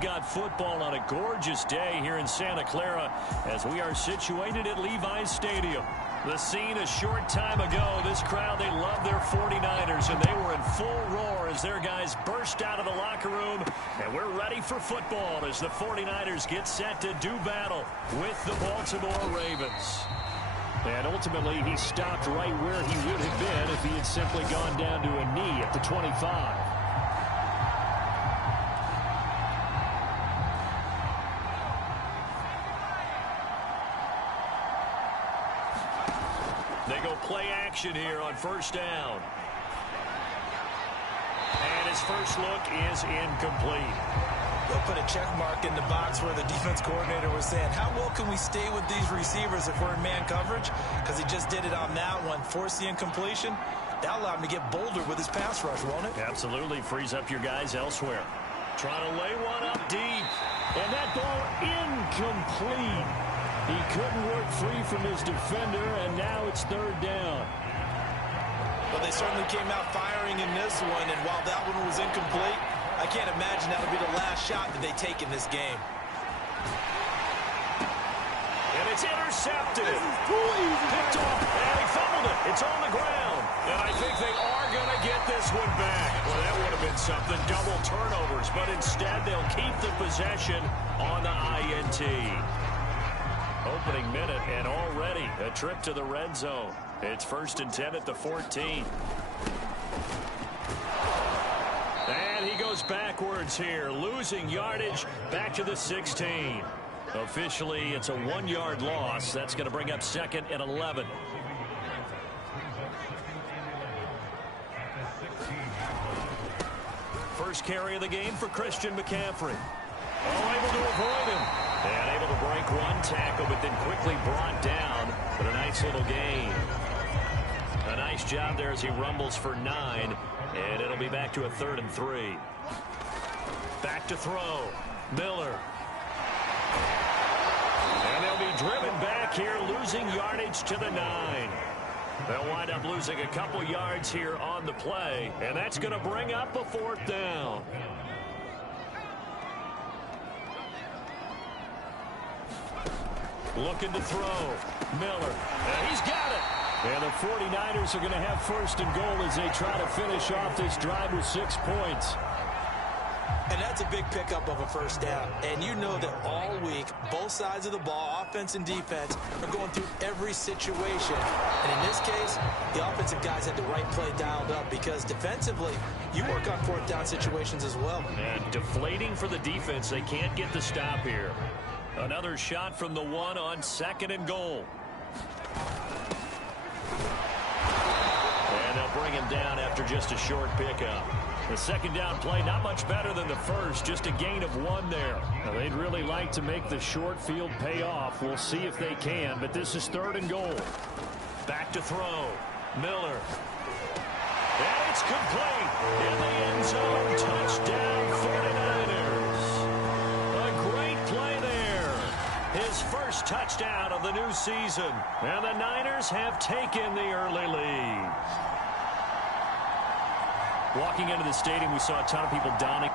we've got football on a gorgeous day here in Santa Clara as we are situated at Levi's Stadium. The scene a short time ago, this crowd, they love their 49ers, and they were in full roar as their guys burst out of the locker room. And we're ready for football as the 49ers get set to do battle with the Baltimore Ravens. And ultimately, he stopped right where he would have been if he had simply gone down to a knee at the 25. They go play action here on first down. And his first look is incomplete. They'll put a check mark in the box where the defense coordinator was saying, how well can we stay with these receivers if we're in man coverage? Because he just did it on that one, forced the incompletion. That allowed him to get bolder with his pass rush, won't it? Absolutely. Frees up your guys elsewhere. Trying to lay one up deep. And that ball incomplete. He couldn't work free from his defender, and now it's third down. Well, they certainly came out firing in this one, and while that one was incomplete, I can't imagine that'll be the last shot that they take in this game. And it's intercepted. This is too easy. Picked off, and he fumbled it. It's on the ground. And I think they are going to get this one back. Well, that would have been something, double turnovers, but instead they'll keep the possession on the INT. Opening minute, and already a trip to the red zone. It's 1st and 10 at the 14. And he goes backwards here, losing yardage back to the 16. Officially, it's a 1-yard loss. That's going to bring up 2nd and 11. First carry of the game for Christian McCaffrey. Oh, able to avoid him. And able to break one tackle, but then quickly brought down. But a nice little gain. A nice job there as he rumbles for 9. And it'll be back to a 3rd and 3. Back to throw. Miller. And they'll be driven back here, losing yardage to the 9. They'll wind up losing a couple yards here on the play. And that's going to bring up a 4th down. Looking to throw. Miller. And he's got it. And the 49ers are going to have 1st and goal as they try to finish off this drive with 6 points. And that's a big pickup of a 1st down. And you know that all week, both sides of the ball, offense and defense, are going through every situation. And in this case, the offensive guys had the right play dialed up because defensively, you work on 4th down situations as well. And deflating for the defense. They can't get the stop here. Another shot from the 1 on 2nd and goal. And they'll bring him down after just a short pickup. The 2nd down play, not much better than the first, just a gain of 1 there. Now, they'd really like to make the short field pay off. We'll see if they can, but this is 3rd and goal. Back to throw. Miller. And it's complete. In the end zone, touchdown 49ers. A great play there. His first touchdown of the new season. And the Niners have taken the early lead. Walking into the stadium, we saw a ton of people donning.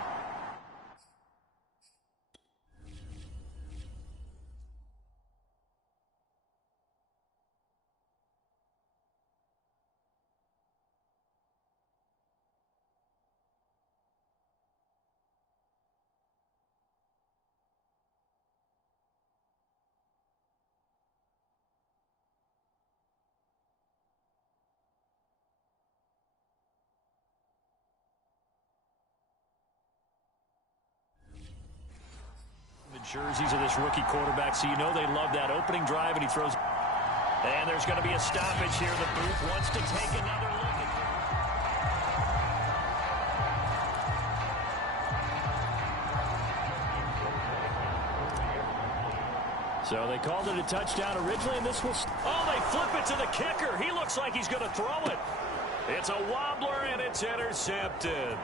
Jerseys of this rookie quarterback, so you know they love that opening drive, and he throws. And there's going to be a stoppage here. The booth wants to take another look at. So they called it a touchdown originally, and this was. Oh, they flip it to the kicker. He looks like he's going to throw it. It's a wobbler, and it's intercepted.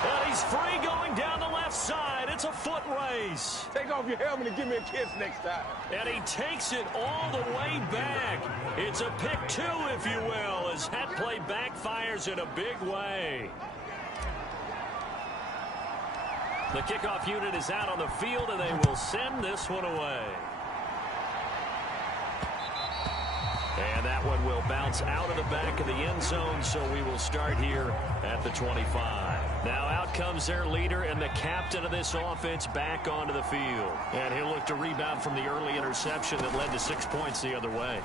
And he's free going down the left side. It's a foot race. Take off your helmet and give me a kiss next time. And he takes it all the way back. It's a pick 2, if you will, as that play backfires in a big way. The kickoff unit is out on the field, and they will send this one away. And that one will bounce out of the back of the end zone, so we will start here at the 25. Now out comes their leader and the captain of this offense back onto the field. And he'll look to rebound from the early interception that led to 6 points the other way.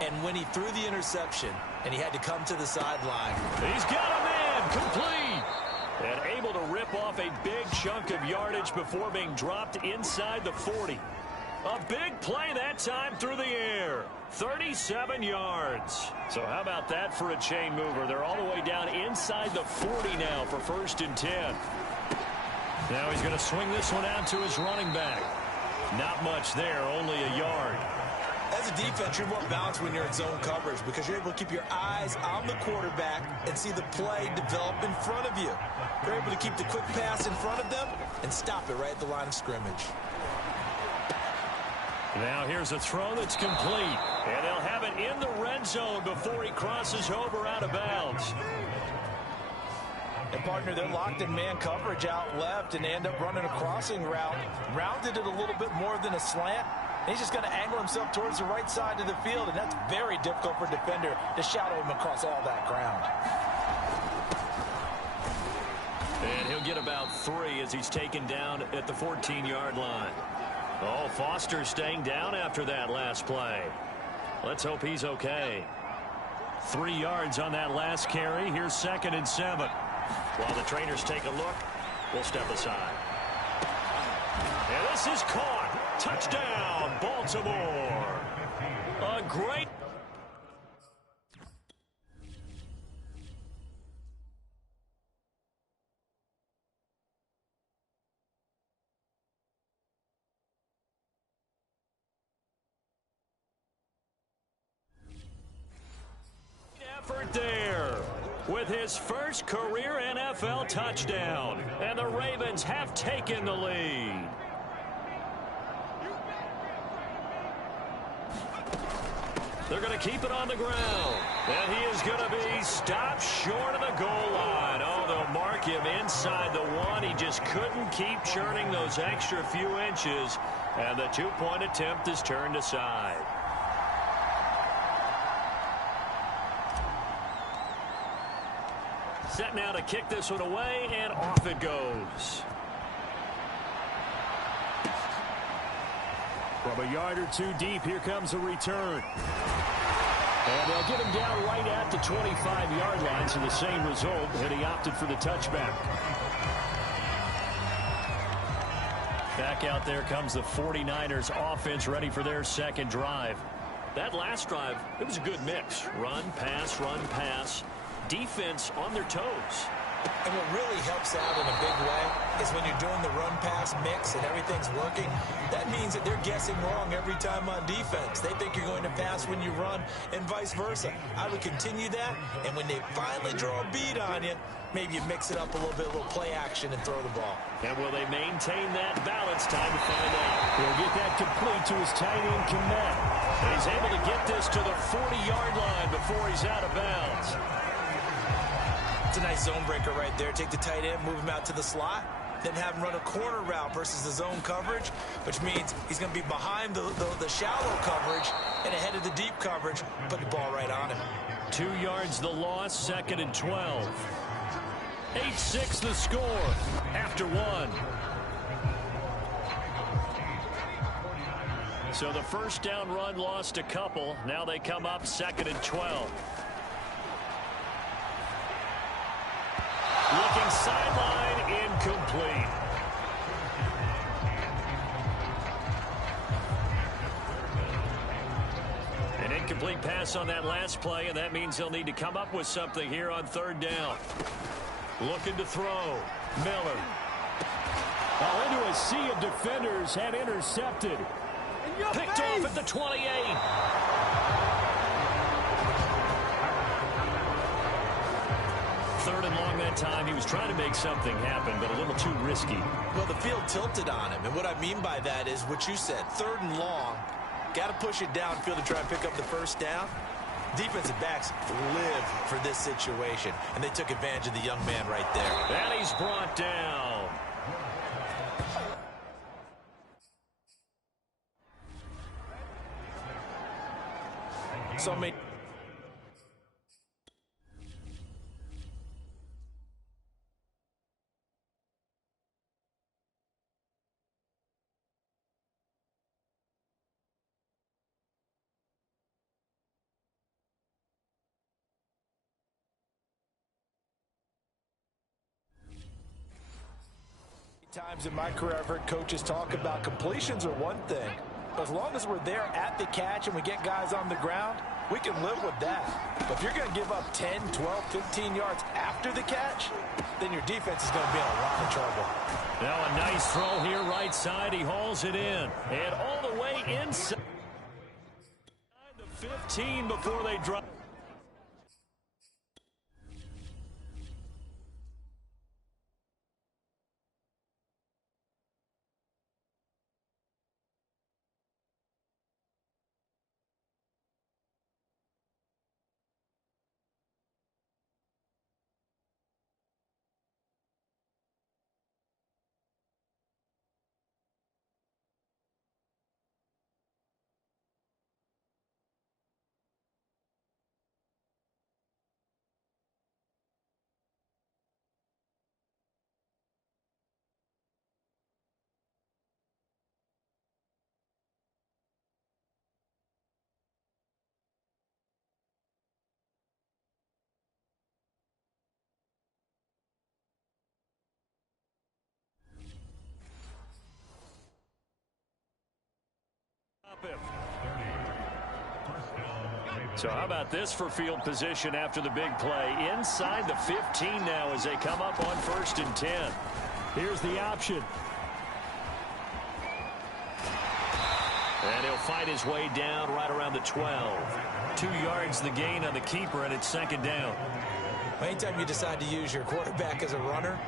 And when he threw the interception and he had to come to the sideline. He's got a man complete. And able to rip off a big chunk of yardage before being dropped inside the 40. A big play that time through the air. 37 yards. So how about that for a chain mover? They're all the way down inside the 40 now for 1st and 10. Now he's going to swing this one out to his running back. Not much there, only a yard. As a defense, you're more balanced when you're in zone coverage because you're able to keep your eyes on the quarterback and see the play develop in front of you. You're able to keep the quick pass in front of them and stop it right at the line of scrimmage. Now here's a throw that's complete. And they'll have it in the red zone before he crosses over out of bounds. And, partner, they're locked in man coverage out left, and they end up running a crossing route. Rounded it a little bit more than a slant. And he's just going to angle himself towards the right side of the field, and that's very difficult for a defender to shadow him across all that ground. And he'll get about 3 as he's taken down at the 14-yard line. Oh, Foster staying down after that last play. Let's hope he's okay. 3 yards on that last carry. Here's 2nd and 7. While the trainers take a look, we'll step aside. And this is caught. Touchdown, Baltimore. A great... effort there with his first career NFL touchdown. And the Ravens have taken the lead. They're going to keep it on the ground. And he is going to be stopped short of the goal line. Oh, they'll mark him inside the 1. He just couldn't keep churning those extra few inches. And the 2-point attempt is turned aside. Set now to kick this one away, and off it goes. From a yard or 2 deep, here comes a return. And they'll get him down right at the 25-yard line, so the same result, and he opted for the touchback. Back out there comes the 49ers offense ready for their second drive. That last drive, it was a good mix. Run, pass. Defense on their toes. And what really helps out in a big way is when you're doing the run-pass mix and everything's working, that means that they're guessing wrong every time on defense. They think you're going to pass when you run and vice versa. I would continue that, and when they finally draw a beat on you, maybe you mix it up a little bit, a little play action and throw the ball. And will they maintain that balance? Time to find out. He'll get that complete to his tight end, Kmet. And he's able to get this to the 40-yard line before he's out of bounds. It's a nice zone breaker right there. Take the tight end, move him out to the slot, then have him run a corner route versus the zone coverage, which means he's going to be behind the shallow coverage and ahead of the deep coverage. Put the ball right on him. 2 yards the loss, 2nd and 12. 8-6 the score after 1. So the first down run lost a couple. Now they come up 2nd and 12. Looking sideline, incomplete. An incomplete pass on that last play, and that means they'll need to come up with something here on 3rd down. Looking to throw. Miller. Into a sea of defenders, had intercepted. Picked off at the 28. Third and long that time. He was trying to make something happen, but a little too risky. Well, the field tilted on him, and what I mean by that is what you said. 3rd and long. Got to push it downfield to try and pick up the first down. Defensive backs live for this situation, and they took advantage of the young man right there. And he's brought down. so many. Times in my career I've heard coaches talk about completions are one thing. As long as we're there at the catch and we get guys on the ground, we can live with that. But if you're going to give up 10, 12, 15 yards after the catch, then your defense is going to be in a lot of trouble. Now a nice throw here right side. He hauls it in. And all the way inside the 15 before they drop. So how about this for field position after the big play? Inside the 15 now as they come up on 1st and 10. Here's the option. And he'll fight his way down right around the 12. 2 yards the gain on the keeper, and it's 2nd down. Anytime you decide to use your quarterback as a runner,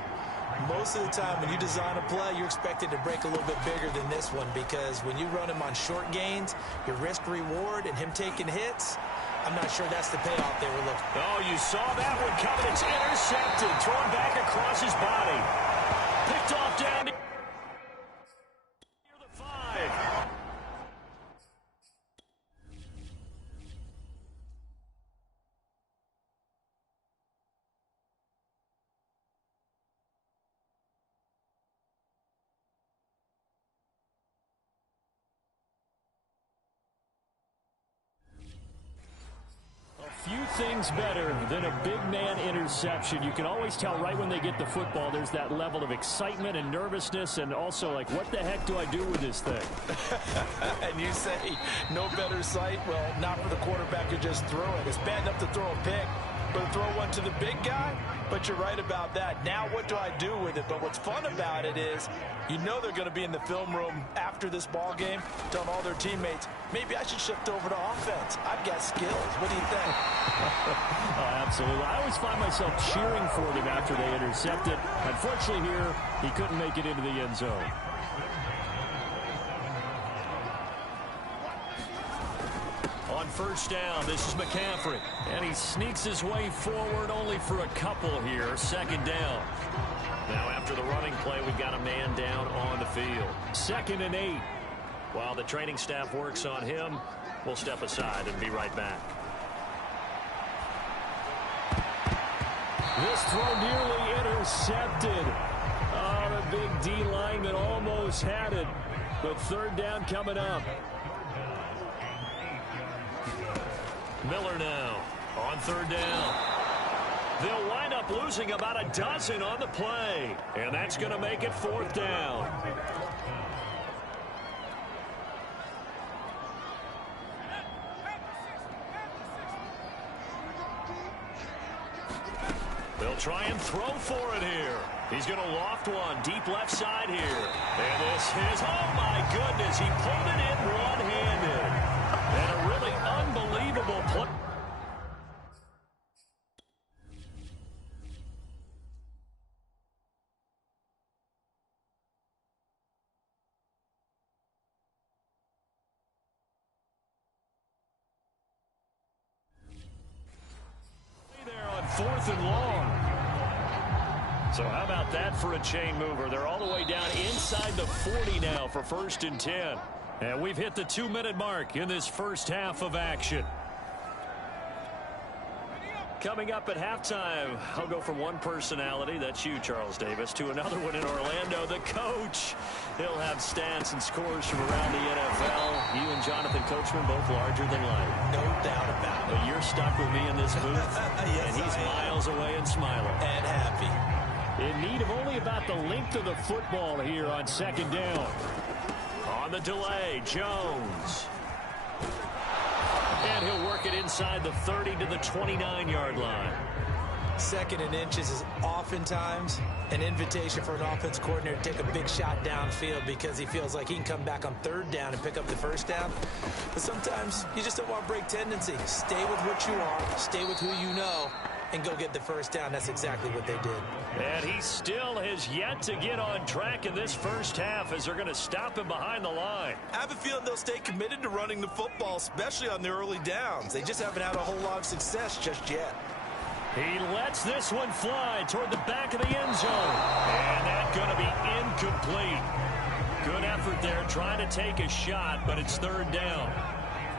most of the time when you design a play, you're expected to break a little bit bigger than this one, because when you run him on short gains, your risk-reward and him taking hits, I'm not sure that's the payoff they were looking for. Oh, you saw that one coming. It's intercepted. Thrown back across his body. Picked off down near the 5. Few things better than a big man interception. You can always tell right when they get the football, there's that level of excitement and nervousness, and also like, what the heck do I do with this thing? And you say, no better sight? Well, not for the quarterback who just threw it. It's bad enough to throw a pick, but to throw one to the big guy? But you're right about that. Now what do I do with it? But what's fun about it is, you know they're going to be in the film room after this ball game, telling all their teammates, maybe I should shift over to offense. I've got skills. What do you think? Oh, absolutely. I always find myself cheering for them after they intercept it. Unfortunately here, he couldn't make it into the end zone. On 1st down, this is McCaffrey. And he sneaks his way forward only for a couple here. 2nd down. Now after the running play, we've got a man down on the field. 2nd and 8. While the training staff works on him, we'll step aside and be right back. This throw nearly intercepted. Oh, the big D lineman almost had it. But 3rd down coming up. Miller now on 3rd down. They'll wind up losing about a dozen on the play. And that's going to make it 4th down. They'll try and throw for it here. He's going to loft one deep left side here. And this is, oh my goodness, he pulled it in one-handed. And a really unbelievable play. There on 4th and long. So how about that for a chain mover? They're all the way down inside the 40 now for 1st and 10. And we've hit the 2-minute mark in this first half of action. Coming up at halftime, I'll go from one personality, that's you, Charles Davis, to another one in Orlando, the coach. He'll have stats and scores from around the NFL. You and Jonathan Coachman, both larger than life. No doubt about it. But you're stuck with me in this booth, yes, and he's miles away and smiling. And happy. In need of only about the length of the football here on second down. On the delay, Jones. And he'll work it inside the 30 to the 29-yard line. Second and inches is oftentimes an invitation for an offense coordinator to take a big shot downfield because he feels like he can come back on third down and pick up the first down. But sometimes you just don't want break tendency. Stay with what you are, stay with who you know, and go get the first down. That's exactly what they did. And he still has yet to get on track in this first half as they're going to stop him behind the line. I have a feeling they'll stay committed to running the football, especially on the early downs. They just haven't had a whole lot of success just yet. He lets this one fly toward the back of the end zone. And that's going to be incomplete. Good effort there trying to take a shot, but it's third down.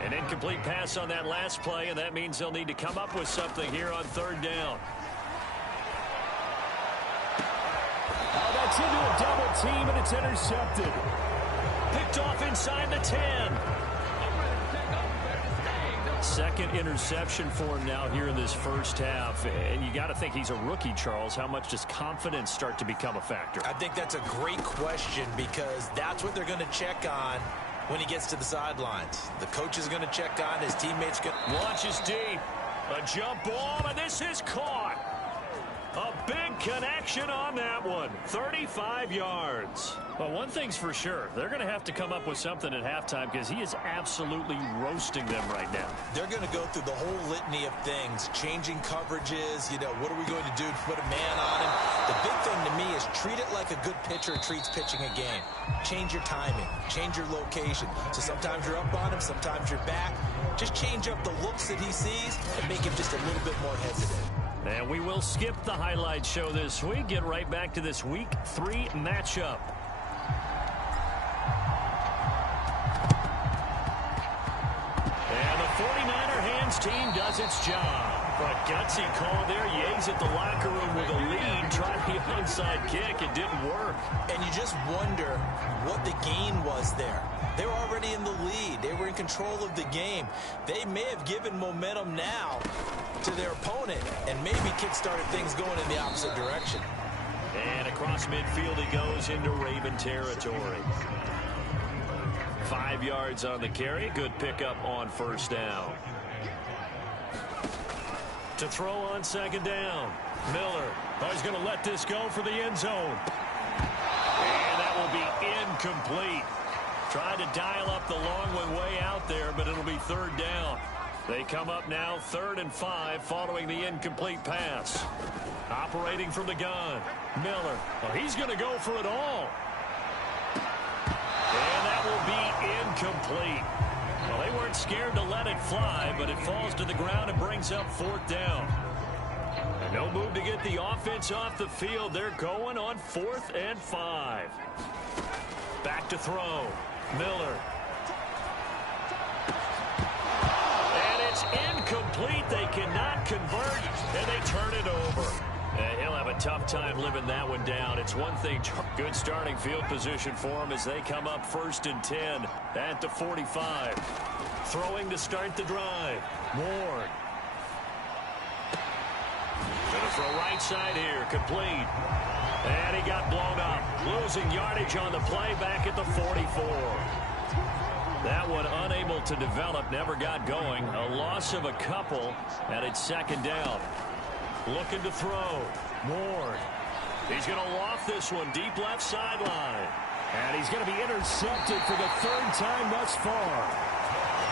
An incomplete pass on that last play, and that means they'll need to come up with something here on third down. Oh, that's into a double team, and it's intercepted. Picked off inside the 10. Second interception for him now here in this first half. And you got to think he's a rookie, Charles. How much does confidence start to become a factor? I think that's a great question because that's what they're going to check on when he gets to the sidelines. The coach is going to check on, his teammates going to... Launches deep. A jump ball, and this is caught. A big connection on that one. 35 yards. Well, one thing's for sure. They're going to have to come up with something at halftime because he is absolutely roasting them right now. They're going to go through the whole litany of things, changing coverages, you know, what are we going to do to put a man on him? The big thing to me is treat it like a good pitcher treats pitching a game. Change your timing, change your location. So sometimes you're up on him, sometimes you're back. Just change up the looks that he sees and make him just a little bit more hesitant. And we will skip the highlight show this week. Get right back to this Week 3 matchup. And the 49er hands team does its job. But gutsy call there. Yates at the locker room with a lead. Tried the onside kick. It didn't work. And you just wonder what the gain was there. They were already in the lead. They were in control of the game. They may have given momentum now to their opponent and maybe kick-started things going in the opposite direction. And across midfield he goes into Raven territory. 5 yards on the carry. Good pickup on first down. To throw on second down. Miller. Oh, he's going to let this go for the end zone. And that will be incomplete. Tried to dial up the long one way out there, but it'll be third down. They come up now 3rd and 5 following the incomplete pass. Operating from the gun. Miller. Oh, he's going to go for it all. And that will be incomplete. Well, they weren't scared to let it fly, but it falls to the ground and brings up 4th down. And no move to get the offense off the field. They're going on 4th and 5. Back to throw. Miller. And it's incomplete. They cannot convert, and they turn it over. And he'll have a tough time living that one down. It's one thing. Good starting field position for him as they come up 1st and 10 at the 45. Throwing to start the drive. Ward. Gonna throw right side here. Complete. And he got blown up. Losing yardage on the play back at the 44. That one unable to develop. Never got going. A loss of a couple. And it's 2nd down. Looking to throw. Ward. He's going to loft this one deep left sideline. And he's going to be intercepted for the 3rd time thus far.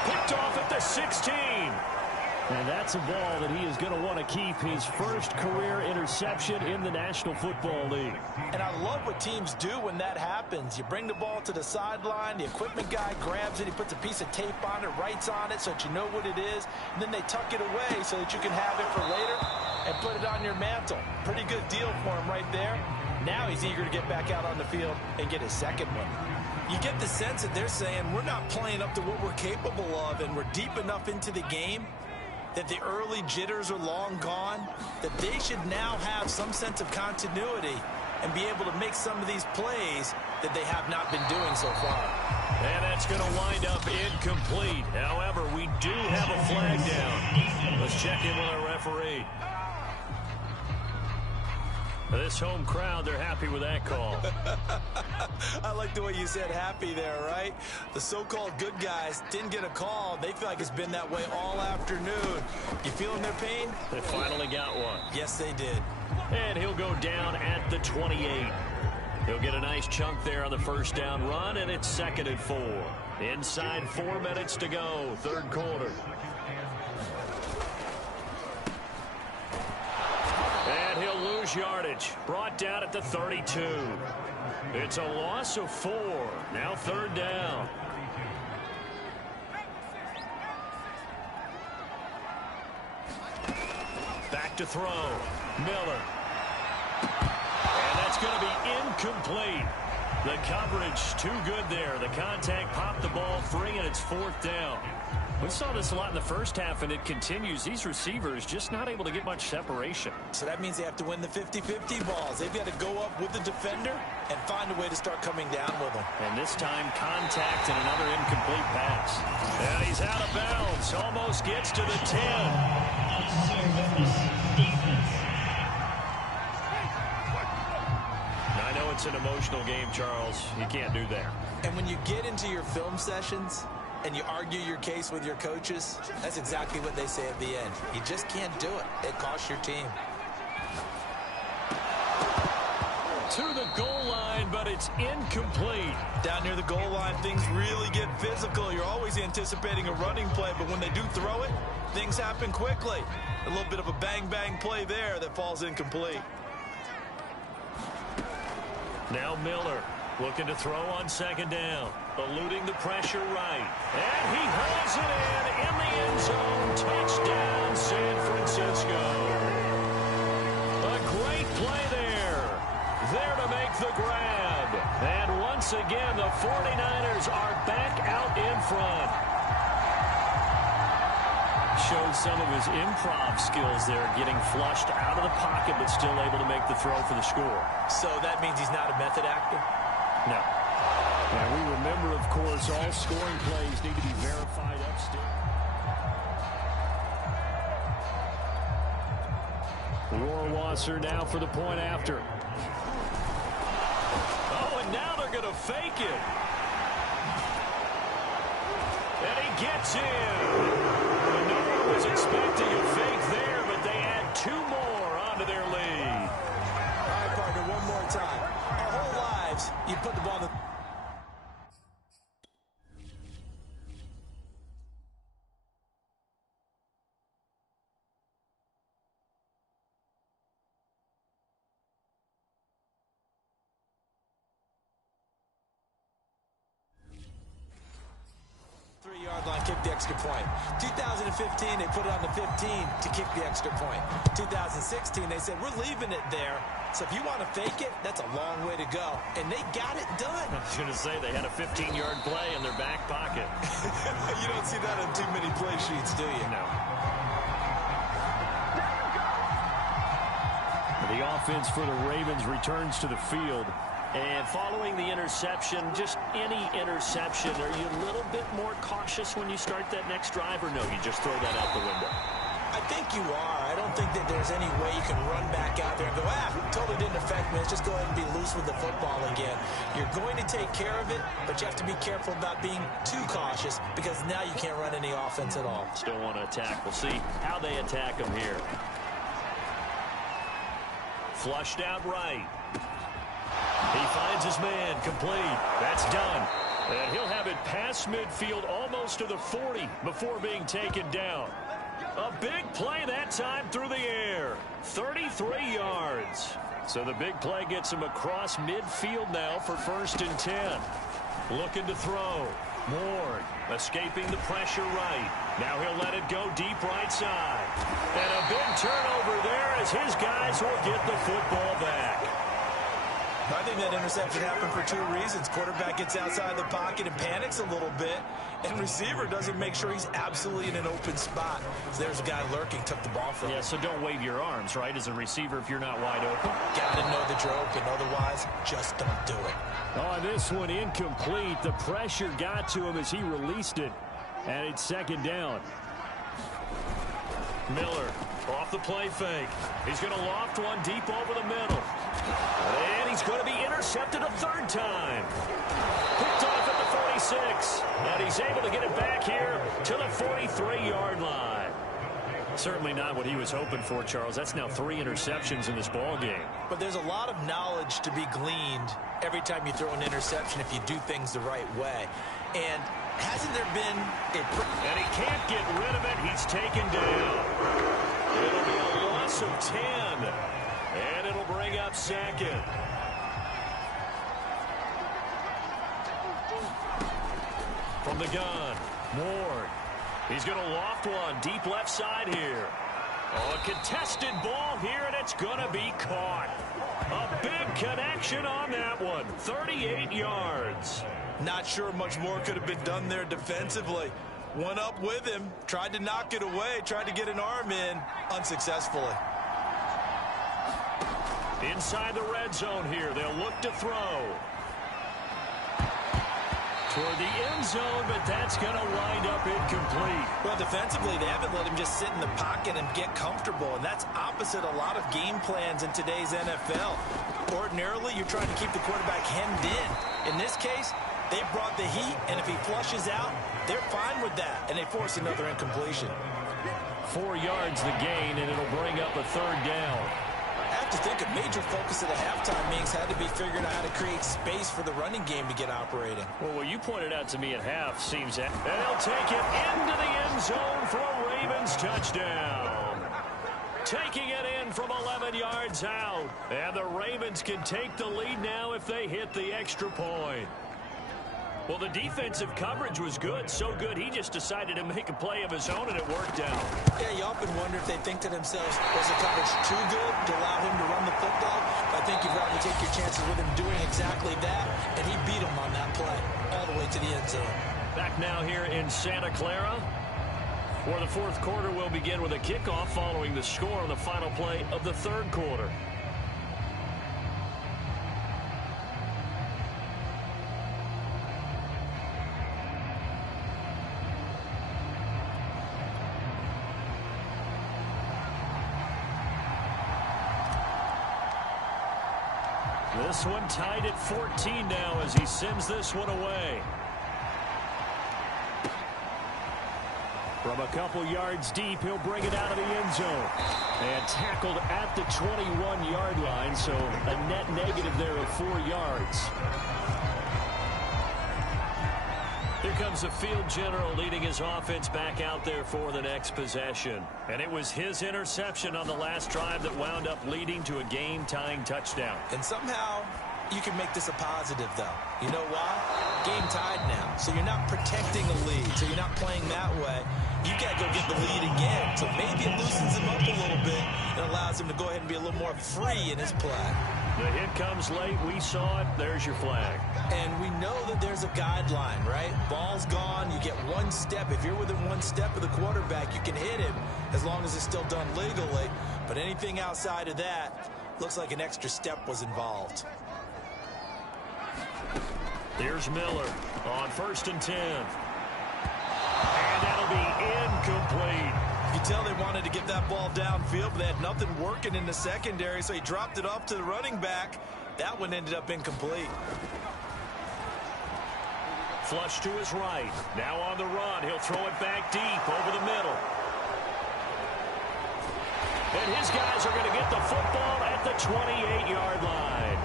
Picked off at the 16. And that's a ball that he is going to want to keep, his first career interception in the National Football League. And I love what teams do when that happens. You bring the ball to the sideline, the equipment guy grabs it, he puts a piece of tape on it, writes on it so that you know what it is, and then they tuck it away so that you can have it for later and put it on your mantle. Pretty good deal for him right there. Now he's eager to get back out on the field and get his second one. You get the sense that they're saying we're not playing up to what we're capable of and we're deep enough into the game that the early jitters are long gone, that they should now have some sense of continuity and be able to make some of these plays that they have not been doing so far. And that's going to wind up incomplete. However, we do have a flag down. Let's check in with our referee. This home crowd, they're happy with that call. I like the way you said happy there, right? The so-called good guys didn't get a call. They feel like it's been that way all afternoon. You feeling their pain? They finally got one. Yes, they did. And he'll go down at the 28. He'll get a nice chunk there on the first down run, and it's 2nd and 4. Inside 4 minutes to go, third quarter. And he'll lose yardage. Brought down at the 32. It's a loss of 4. Now 3rd down. Back to throw. Miller. And that's going to be incomplete. The coverage too good there. The contact popped the ball free, and it's 4th down. We saw this a lot in the first half, and it continues. These receivers just not able to get much separation. So that means they have to win the 50-50 balls. They've got to go up with the defender and find a way to start coming down with them. And this time, contact and another incomplete pass. And he's out of bounds. Almost gets to the 10. I know it's an emotional game, Charles. You can't do that. And when you get into your film sessions and you argue your case with your coaches, that's exactly what they say at the end. You just can't do it. It costs your team. To the goal line, but it's incomplete. Down near the goal line, things really get physical. You're always anticipating a running play, but when they do throw it, things happen quickly. A little bit of a bang-bang play there that falls incomplete. Now Miller looking to throw on 2nd down. Eluding the pressure right. And he hauls it in the end zone. Touchdown, San Francisco. A great play there. There to make the grab. And once again, the 49ers are back out in front. Showed some of his improv skills there, getting flushed out of the pocket, but still able to make the throw for the score. So that means he's not a method actor? No. Now we remember, of course, all scoring plays need to be verified upstairs. Rohrwasser now for the point after. Oh, and now they're going to fake it. And he gets in. No one was expecting a fake there, but they add 2 more onto their lead. All right, partner, one more time. Our whole lives, you put the ball in the... Three-yard line, kick the extra point. 2015, they put it on the 15 to kick the extra point. 2016, they said, we're leaving it there. So if you want to fake it, that's a long way to go. And they got it done. I was going to say they had a 15-yard play in their back pocket. You don't see that on too many play sheets, do you? No. The offense for the Ravens returns to the field. And following the interception, just any interception, are you a little bit more cautious when you start that next drive, or no, you just throw that out the window? I think you are. I don't think that there's any way you can run back out there and go, totally didn't affect me. Let's just go ahead and be loose with the football again. You're going to take care of it, but you have to be careful about being too cautious because now you can't run any offense at all. Still want to attack. We'll see how they attack them here. Flushed out right. He finds his man, complete. That's done. And he'll have it past midfield almost to the 40 before being taken down. A big play that time through the air. 33 yards. So the big play gets him across midfield now for 1st and 10. Looking to throw. Ward escaping the pressure right. Now he'll let it go deep right side. And a big turnover there as his guys will get the football back. I think that interception happened for two reasons. Quarterback gets outside the pocket and panics a little bit, and receiver doesn't make sure he's absolutely in an open spot. So there's a guy lurking, took the ball from him. Yeah, so don't wave your arms, right, as a receiver if you're not wide open. Got to know that you're open. Otherwise, just don't do it. Oh, this one incomplete. The pressure got to him as he released it, and it's second down. Miller off the play fake. He's going to loft one deep over the middle. And he's going to be intercepted a third time. Picked off at the 46. And he's able to get it back here to the 43-yard line. Certainly not what he was hoping for, Charles. That's now 3 interceptions in this ball game. But there's a lot of knowledge to be gleaned every time you throw an interception if you do things the right way. And hasn't there been a... And he can't get rid of it. He's taken down. It'll be a loss of 10. And it'll bring up second. From the gun, Ward. He's going to loft one deep left side here. Oh, a contested ball here, and it's going to be caught. A big connection on that one. 38 yards. Not sure much more could have been done there defensively. Went up with him, tried to knock it away, tried to get an arm in, unsuccessfully. Inside the red zone here, they'll look to throw. Toward the end zone, but that's going to wind up incomplete. Well, defensively, they haven't let him just sit in the pocket and get comfortable, and that's opposite a lot of game plans in today's NFL. Ordinarily, you're trying to keep the quarterback hemmed in. In this case, they brought the heat, and if he flushes out, they're fine with that, and they force another incompletion. 4 yards the gain, and it'll bring up a third down. I have to think a major focus at the halftime meetings had to be figuring out how to create space for the running game to get operating. Well, what you pointed out to me at half seems that. And he'll take it into the end zone for a Ravens touchdown. Taking it in from 11 yards out. And the Ravens can take the lead now if they hit the extra point. Well, the defensive coverage was good, so good he just decided to make a play of his own, and it worked out. Yeah, you often wonder if they think to themselves, was the coverage too good to allow him to run the football? I think you'd rather take your chances with him doing exactly that, and he beat him on that play all the way to the end zone. Back now here in Santa Clara, where the fourth quarter will begin with a kickoff following the score on the final play of the third quarter. This one tied at 14 now as he sends this one away. From a couple yards deep, he'll bring it out of the end zone. And tackled at the 21-yard line, so a net negative there of 4 yards. Here comes the field general leading his offense back out there for the next possession. And it was his interception on the last drive that wound up leading to a game-tying touchdown. And somehow you can make this a positive, though. You know why? Game tied now. So you're not protecting a lead. So you're not playing that way. You got to go get the lead again. So maybe it loosens him up a little bit and allows him to go ahead and be a little more free in his play. The hit comes late. We saw it. There's your flag. And we know that there's a guideline, right? Ball's gone. You get one step. If you're within one step of the quarterback, you can hit him as long as it's still done legally. But anything outside of that looks like an extra step was involved. Here's Miller on 1st and 10. And that'll be incomplete. You tell they wanted to get that ball downfield, but they had nothing working in the secondary, so he dropped it off to the running back. That one ended up incomplete. Flush to his right. Now on the run. He'll throw it back deep over the middle. And his guys are going to get the football at the 28-yard line.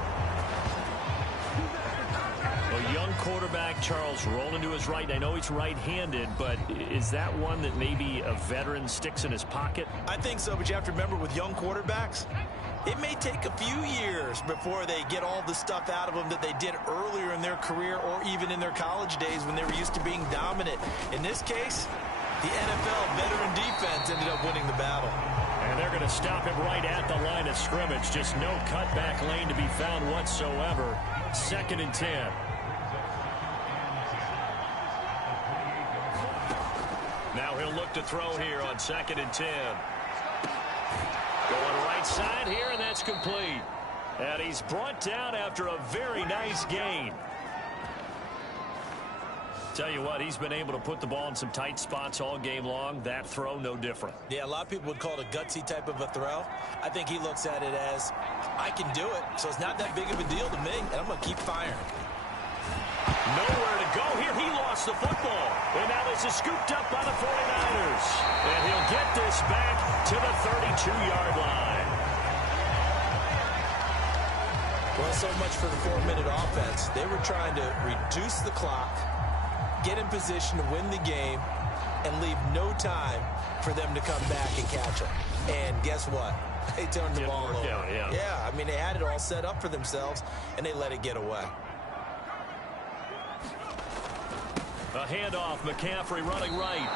A young quarterback, Charles, rolling to his right. I know he's right-handed, but is that one that maybe a veteran sticks in his pocket? I think so, but you have to remember with young quarterbacks, it may take a few years before they get all the stuff out of them that they did earlier in their career or even in their college days when they were used to being dominant. In this case, the NFL veteran defense ended up winning the battle. And they're going to stop him right at the line of scrimmage. Just no cutback lane to be found whatsoever. 2nd and 10. Now he'll look to throw here on 2nd and 10. Going right side here, and that's complete. And he's brought down after a very nice gain. Tell you what, he's been able to put the ball in some tight spots all game long. That throw, no different. Yeah, a lot of people would call it a gutsy type of a throw. I think he looks at it as, I can do it, so it's not that big of a deal to me, and I'm going to keep firing. Nowhere to go here. He lost the football. And now this is scooped up by the 49ers. And he'll get this back to the 32-yard line. Well, so much for the 4-minute offense. They were trying to reduce the clock, get in position to win the game, and leave no time for them to come back and catch them. And guess what? They turned the ball over. Yeah, I mean, they had it all set up for themselves, and they let it get away. A handoff, McCaffrey running right.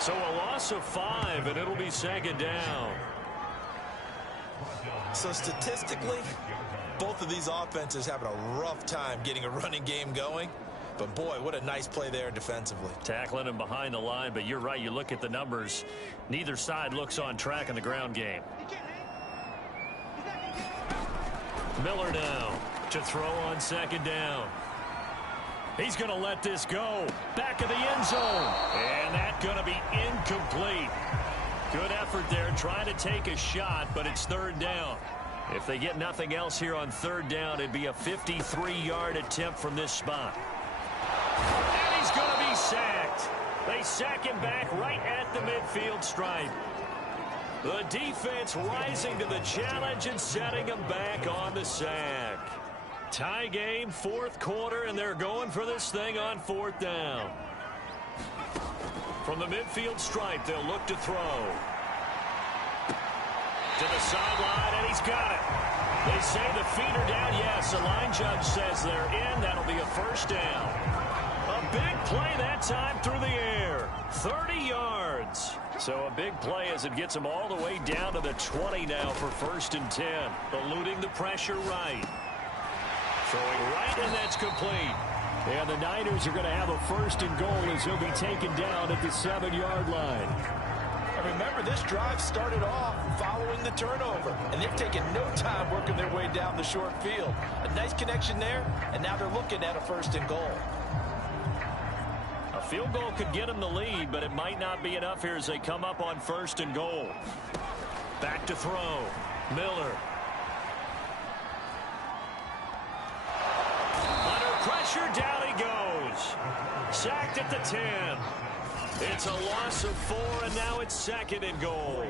So a loss of 5, and it'll be 2nd down. So statistically, both of these offenses having a rough time getting a running game going. But, boy, what a nice play there defensively. Tackling him behind the line, but you're right. You look at the numbers. Neither side looks on track in the ground game. Miller now to throw on 2nd down. He's going to let this go. Back of the end zone. And that's going to be incomplete. Good effort there trying to take a shot, but it's 3rd down. If they get nothing else here on 3rd down, it'd be a 53-yard attempt from this spot. And he's going to be sacked. They sack him back right at the midfield stripe. The defense rising to the challenge and setting him back on the sack. Tie game, 4th quarter, and they're going for this thing on 4th down. From the midfield stripe, they'll look to throw. To the sideline, and he's got it. They say the feet are down. Yes, the line judge says they're in. That'll be a 1st down. A big play that time through the air. 30 yards. So a big play as it gets them all the way down to the 20 now for 1st and 10. Eluding the pressure right. Throwing right, and that's complete. And the Niners are going to have a 1st and goal as he'll be taken down at the 7-yard line. And remember, this drive started off following the turnover, and they've taken no time working their way down the short field. A nice connection there, and now they're looking at a 1st and goal. A field goal could get them the lead, but it might not be enough here as they come up on 1st and goal. Back to throw. Miller. Pressure, down he goes. Sacked at the 10. It's a loss of 4, and now it's 2nd and goal.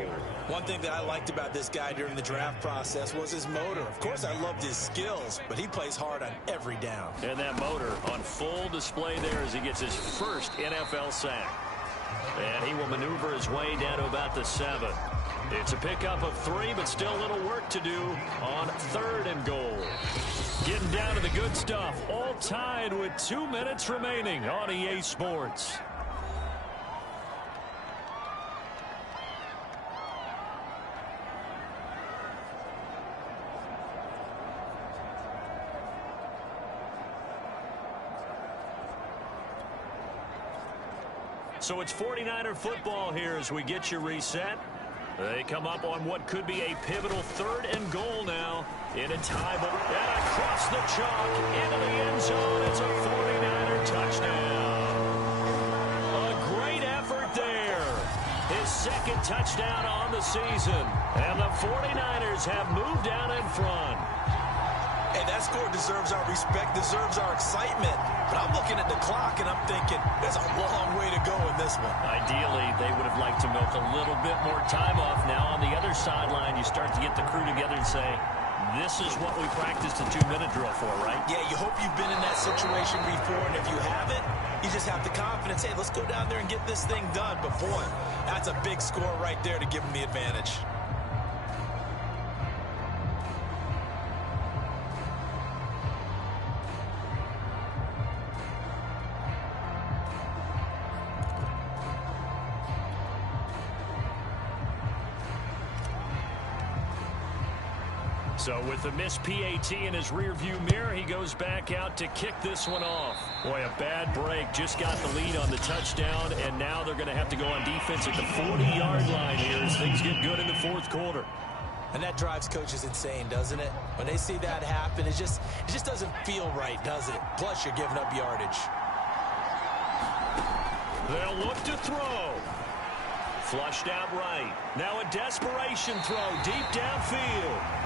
One thing that I liked about this guy during the draft process was his motor. Of course, I loved his skills, but he plays hard on every down. And that motor on full display there as he gets his 1st NFL sack. And he will maneuver his way down to about the 7. It's a pickup of 3, but still a little work to do on 3rd and goal. Getting down to the good stuff, all tied with 2 minutes remaining on EA Sports. So it's 49er football here as we get you reset. They come up on what could be a pivotal 3rd and goal now in a tie ball. And across the chalk into the end zone. It's a 49er touchdown. A great effort there. His 2nd touchdown on the season. And the 49ers have moved out in front. Hey, that score deserves our respect, deserves our excitement. But I'm looking at the clock, and I'm thinking, there's a long way to go in this one. Ideally, they would have liked to milk a little bit more time off. Now on the other sideline, you start to get the crew together and say, this is what we practiced a 2-minute drill for, right? Yeah, you hope you've been in that situation before, and if you haven't, you just have the confidence, hey, let's go down there and get this thing done. But, boy, that's a big score right there to give them the advantage. So with the missed PAT in his rearview mirror, he goes back out to kick this one off. Boy, a bad break. Just got the lead on the touchdown, and now they're going to have to go on defense at the 40-yard line here as things get good in the fourth quarter. And that drives coaches insane, doesn't it? When they see that happen, it just doesn't feel right, does it? Plus, you're giving up yardage. They'll look to throw. Flushed out right. Now a desperation throw deep downfield.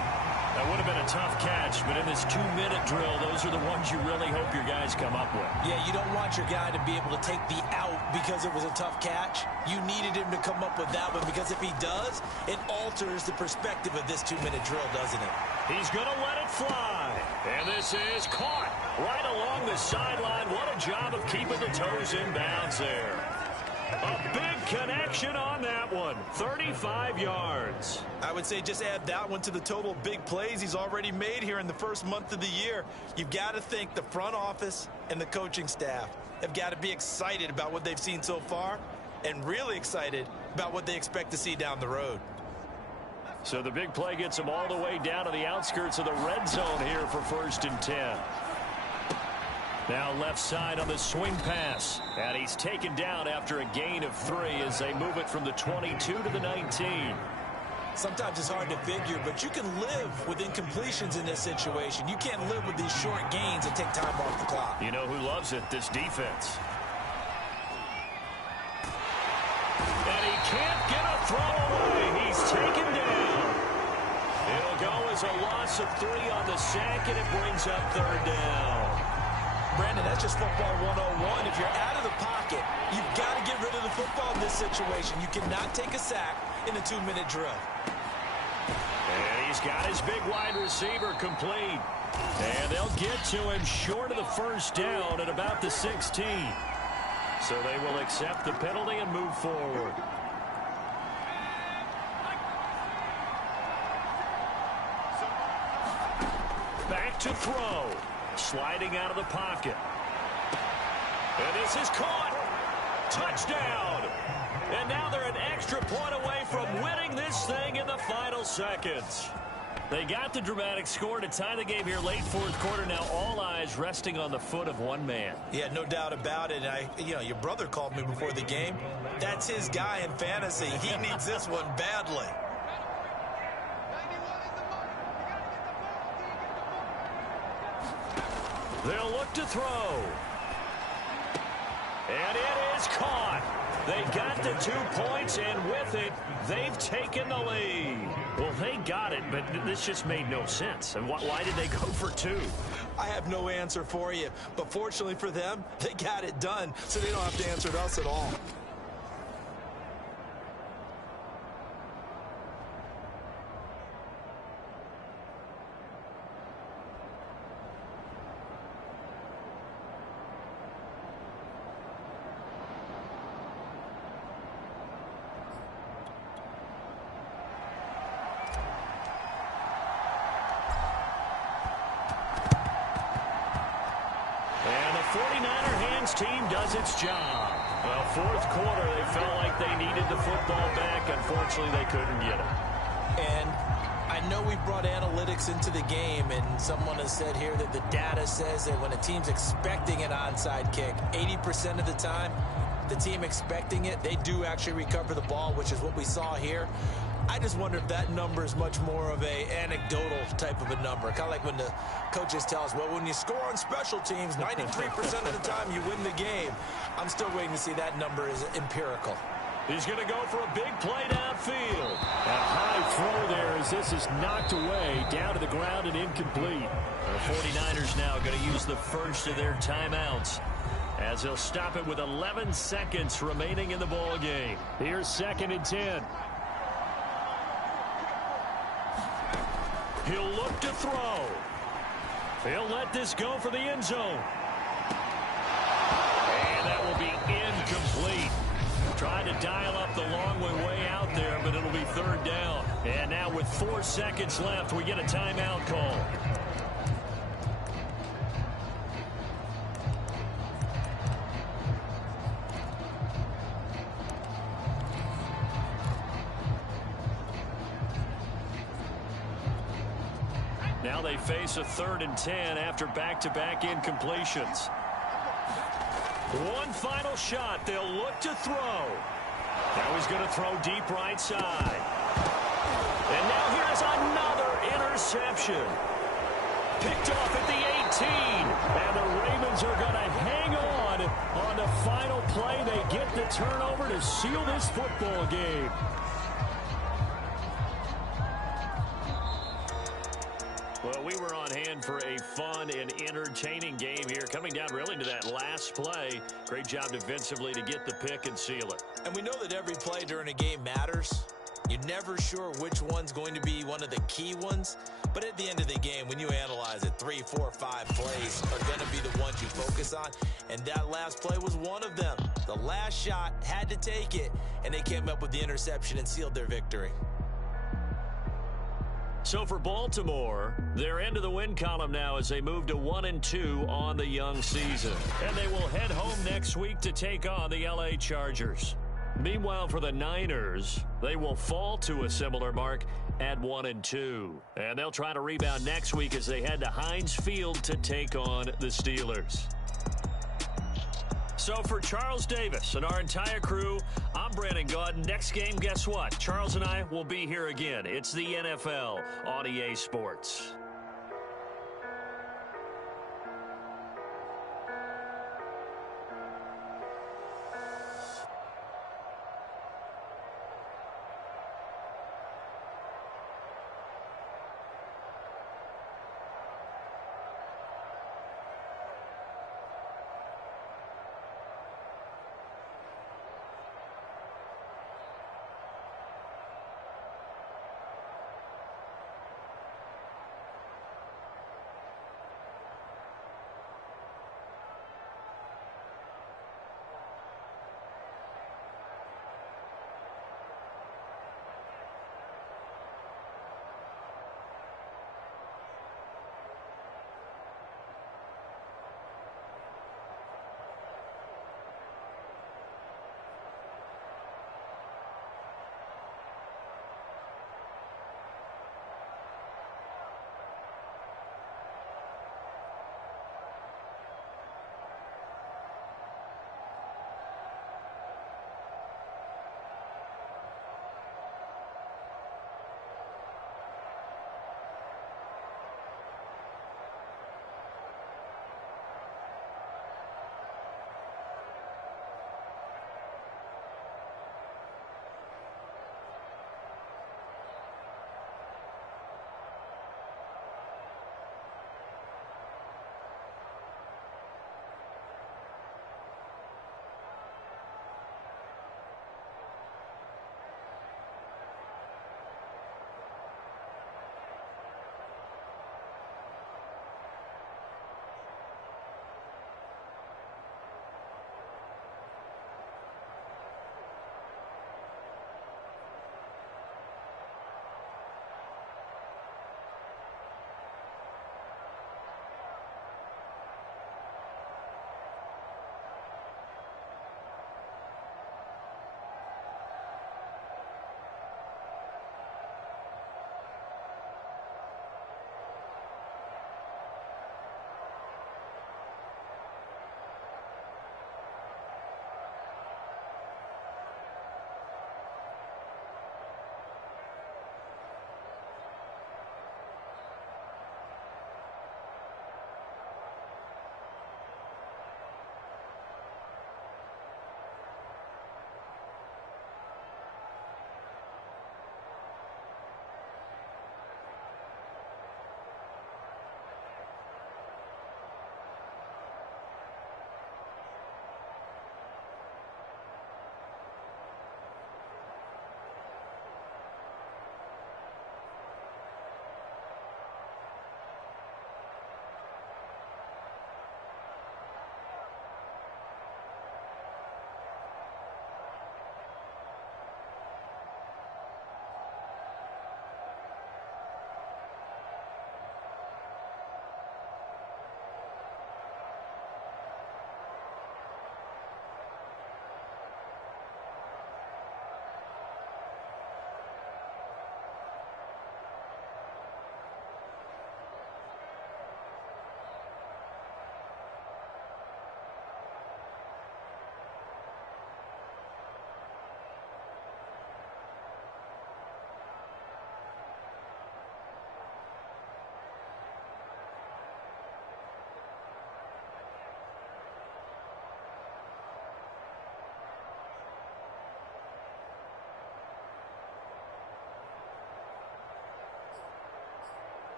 That would have been a tough catch, but in this 2-minute drill, those are the ones you really hope your guys come up with. Yeah, you don't want your guy to be able to take the out because it was a tough catch. You needed him to come up with that one because if he does, it alters the perspective of this 2-minute drill, doesn't it? He's going to let it fly. And this is caught right along the sideline. What a job of keeping the toes in bounds there. A big connection on that one. 35 yards. I would say just add that one to the total big plays he's already made here in the first month of the year. You've got to think the front office and the coaching staff have got to be excited about what they've seen so far and really excited about what they expect to see down the road. So the big play gets him all the way down to the outskirts of the red zone here for 1st and 10. Now left side on the swing pass. And he's taken down after a gain of 3 as they move it from the 22 to the 19. Sometimes it's hard to figure, but you can live with incompletions in this situation. You can't live with these short gains and take time off the clock. You know who loves it? This defense. And he can't get a throw away. He's taken down. It'll go as a loss of 3 on the sack, and it brings up 3rd down. Brandon, that's just football 101. If you're out of the pocket, you've got to get rid of the football in this situation. You cannot take a sack in a 2-minute drill. And he's got his big wide receiver complete. And they'll get to him short of the 1st down at about the 16. So they will accept the penalty and move forward. Back to throw. Sliding out of the pocket. And this is caught. Touchdown. And now they're an extra point away from winning this thing in the final seconds. They got the dramatic score to tie the game here late 4th quarter. Now all eyes resting on the foot of one man. Yeah, no doubt about it. Your brother called me before the game. That's his guy in fantasy. He needs this one badly. They'll look to throw. And it is caught. They got the 2 points, and with it, they've taken the lead. Well, they got it, but this just made no sense. And why did they go for 2? I have no answer for you. But fortunately for them, they got it done, so they don't have to answer to us at all. Team does its job. Well, 4th quarter, they felt like they needed the football back. Unfortunately, they couldn't get it. And I know we brought analytics into the game, and someone has said here that the data says that when a team's expecting an onside kick, 80% of the time, the team expecting it, they do actually recover the ball, which is what we saw here. I just wonder if that number is much more of a anecdotal type of a number. Kind of like when the coaches tell us, well, when you score on special teams, 93% of the time you win the game. I'm still waiting to see that number is empirical. He's going to go for a big play downfield. A high throw there as this is knocked away, down to the ground and incomplete. The 49ers now going to use the first of their timeouts as they'll stop it with 11 seconds remaining in the ball game. Here's 2nd and 10. He'll look to throw. He'll let this go for the end zone. And that will be incomplete. Trying to dial up the long way out there, but it'll be 3rd down. And now with 4 seconds left, we get a timeout call. Now they face a 3rd and 10 after back-to-back incompletions. One final shot. They'll look to throw. Now he's going to throw deep right side. And now here's another interception. Picked off at the 18. And the Ravens are going to hang on the final play. They get the turnover to seal this football game. Well, we were on hand for a fun and entertaining game here. Coming down really to that last play. Great job defensively to get the pick and seal it. And we know that every play during a game matters. You're never sure which one's going to be one of the key ones. But at the end of the game, when you analyze it, 3, 4, 5 plays are going to be the ones you focus on. And that last play was one of them. The last shot had to take it, and they came up with the interception and sealed their victory. So for Baltimore, they're into the win column now as they move to 1-2 on the young season. And they will head home next week to take on the LA Chargers. Meanwhile, for the Niners, they will fall to a similar mark at 1-2. And they'll try to rebound next week as they head to Heinz Field to take on the Steelers. So for Charles Davis and our entire crew, I'm Brandon Gaudin. Next game, guess what? Charles and I will be here again. It's the NFL on EA Sports.